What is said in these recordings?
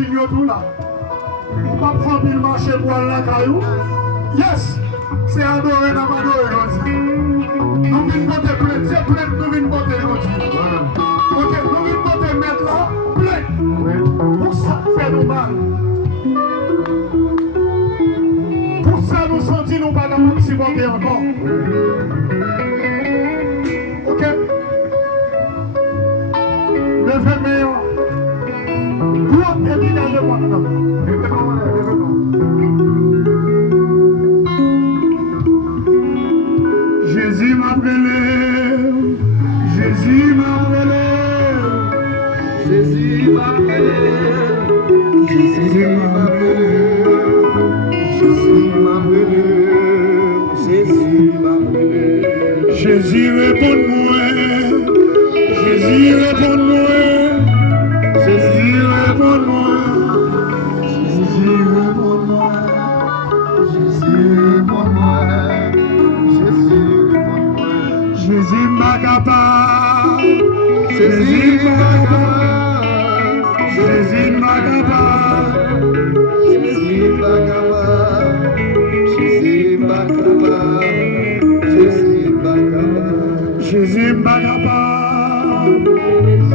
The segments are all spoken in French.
machine tout là. On va prendre le marché pour aller la caillou. Yes, c'est adoré, n'a pas adoré aujourd'hui. Nous venons monter plein, c'est plein, nous venons monter aujourd'hui. Ok, nous venons monter mettre là, plein. Pour ça, fait nous mal. Pour ça, nous sentis nous pas dans le supporter encore. Ok? Levez meilleur. Pour terminer de maintenant. Jésus m'a brûlé, Jésus m'a brûlé, Jésus m'a brûlé, Jésus m'a brûlé, Jésus m'a brûlé, Jésus m'a brûlé. Jésus réponds-moi, Jésus réponds-moi, Jésus réponds-moi, Jésus réponds-moi, Jésus réponds-moi, Jésus réponds-moi. Jésus m'a capable, Jésus m'a capable, Jésus m'a capable, Jésus m'a capable, Jésus m'a capable, Jésus m'a capable, Jésus m'a capable, Jésus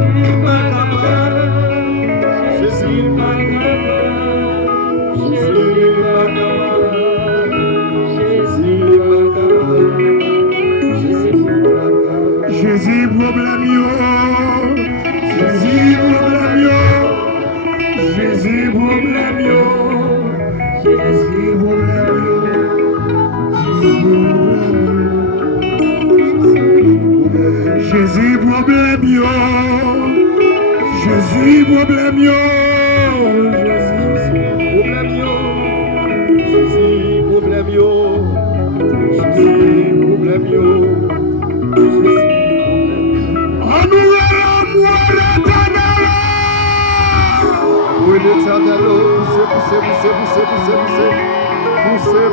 m'a capable, Jésus m'a capable, Jésus m'a capable, Jésus m'a capable, Jésus problème yo, Jésus problème yo, Jésus problème yo, Jésus problème yo, Jésus problème yo, Jésus problème yo, Jésus problème yo, Jésus problème yo, Jésus problème yo, en nous l'amour l'éternel. oui l'éternel,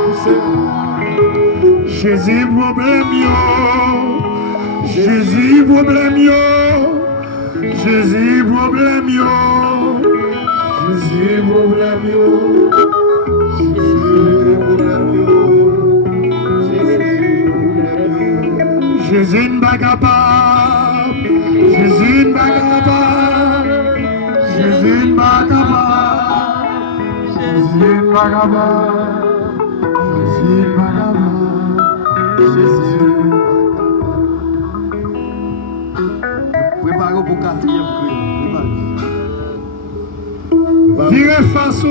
poussez. Jésus problème yo, Jésus problème yo, Jésus problème yo, Jésus problème yo, Jésus problème yo, Jésus problème yo. Jésus n'est capable, Jésus n'est capable, Jésus n'est capable, Jésus n'est capable, Jésus n'est capable, Jésus. Préparez pour quatrième cri. Virez face ou,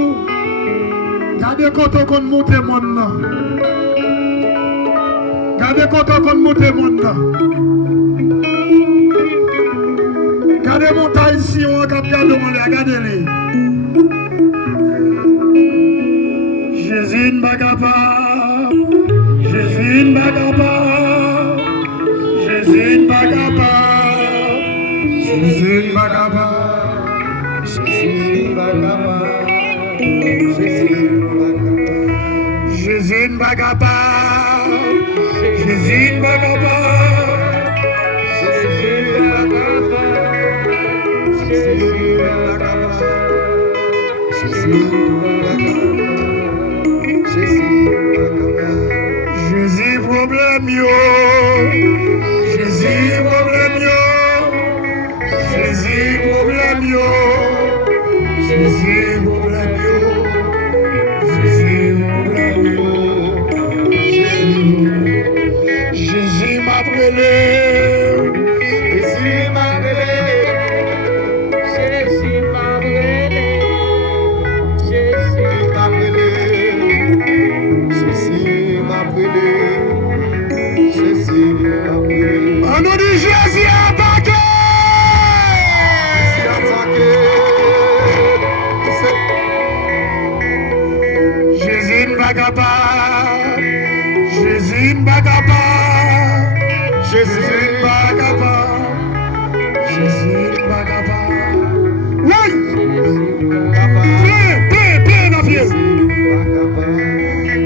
gardez quand on monte mon nom. Gardez quand on monte mon nom. Gardez mon taille ici, on va regarder, regardez-les. Jésus n'est capable, Jésus n'est capable, Jésus n'est capable, Jésus n'est capable. Jésus m'a capable, Jésus m'a capable, Jésus n'est pas capable, Jésus n'est pas capable, Jésus m'a capable, Jésus m'a capable, Jésus m'a capable, Jésus problème yo, Jésus problème yo, Jésus problème yo, Jésus problème yo, Jésus problème yo, Jésus m'a brûlé, Jésus m'a brûlé, Jésus m'a brûlé, Jésus m'a brûlé, Jésus m'a brûlé, Jésus m'a brûlé. on nous dit Jésus attaqué. Jésus attaqué. Jésus n'est pas capable, Jésus n'est pas capable, Jésus n'est pas capable, Jésus n'est pas capable. Oui! Plein dans pied.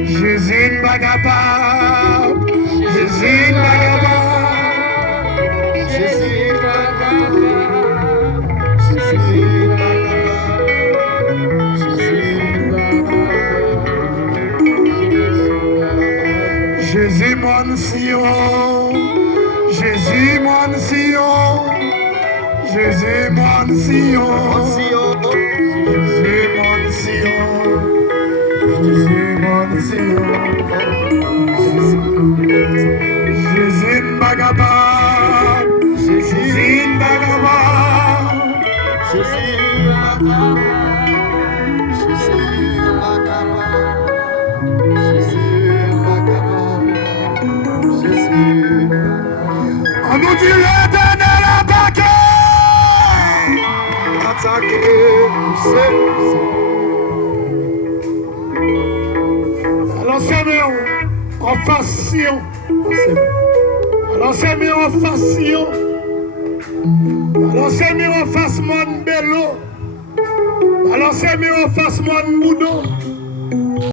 Jésus n'est pas capable, Jésus n'est pas capable, Jésus m'a capable, Jésus m'a capable, Jésus, mon Sion. Jésus, mon Sion. Jésus, mon Sion. Jésus, mon Sion. Jésus, Bagaba. Jésus, Bagaba. Jésus, Bagaba. On nous dit l'Éternel attaqué. Attaqué, c'est. Alors c'est mieux en face Sion. Alors c'est mieux en face Sion. Alors c'est mieux en face Mon Bello. Alors c'est mieux en face Mon Boudon.